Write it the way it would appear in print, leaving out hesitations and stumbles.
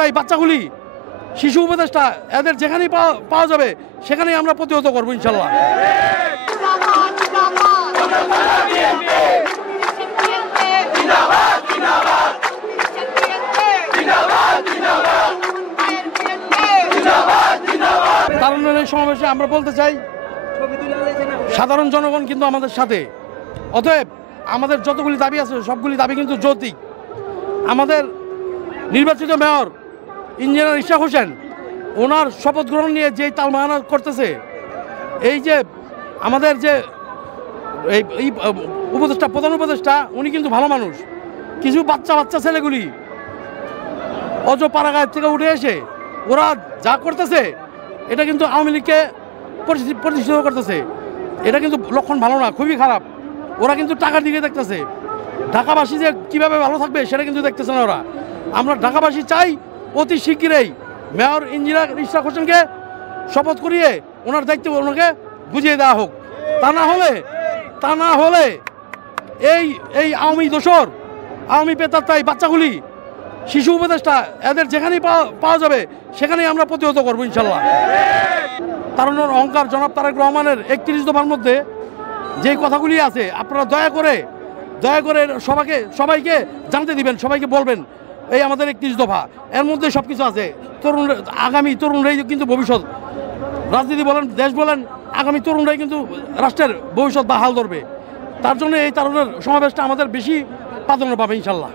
পেতাত্তাই বাচ্চাগুলি, শিশু উপদেষ্টা, এদের যেখানেই পাওয়া যাবে সেখানেই আমরা প্রতিহত করবো ইনশাল্লাহ। তারুণ্যের এই সমাবেশে আমরা বলতে চাই, সাধারণ জনগণ কিন্তু আমাদের সাথে। অতএব আমাদের যতগুলি দাবি আছে সবগুলি দাবি কিন্তু যৌক্তিক। আমাদের নির্বাচিত মেয়র ইঞ্জিনিয়ার ইশরাক হোসেন, ওনার শপথ গ্রহণ নিয়ে যেই তালমাহানা করতেছে, এই যে আমাদের যে এই উপদেষ্টা, প্রধান উপদেষ্টা, উনি কিন্তু ভালো মানুষ। কিছু বাচ্চা ছেলেগুলি অজপাড়াগাঁয়ের থেকে উঠে এসে ওরা যা করতেছে এটা কিন্তু আওয়ামী লীগকে প্রতিষ্ঠিত করতেছে। এটা কিন্তু লক্ষণ ভালো না, খুবই খারাপ। ওরা কিন্তু টাকার দিকে দেখতেছে, ঢাকাবাসী যে কীভাবে ভালো থাকবে সেটা কিন্তু দেখতেছে না ওরা। আমরা ঢাকাবাসী চাই অতি শিগগিরই মেয়র ইঞ্জিনিয়ার ইশরাক হোসেনকে শপথ করিয়ে ওনার দায়িত্ব ওনাকে বুঝিয়ে দেওয়া হোক। তা না হলে এই আওয়ামী দোসর, আওয়ামী পেতাত্তাই বাচ্চাগুলি, শিশু উপদেষ্টা, এদের যেখানেই পাওয়া যাবে সেখানেই আমরা প্রতিহত করবো ইনশাল্লাহ। তারুণ্যের অহংকার জনাব তারেক রহমানের 31 দফার মধ্যে যেই কথাগুলি আছে আপনারা দয়া করে সবাইকে জানতে দিবেন, সবাইকে বলবেন এই আমাদের 31 দফা, এর মধ্যে সব কিছু আছে। আগামী তরুণরাই কিন্তু ভবিষ্যৎ, রাজনীতি বলেন, দেশ বলেন, আগামী তরুণরাই কিন্তু রাষ্ট্রের ভবিষ্যৎ বা হাল ধরবে। তার জন্য এই তারুণের সমাবেশটা আমাদের বেশি প্রাধান্য পাবে ইনশাল্লাহ।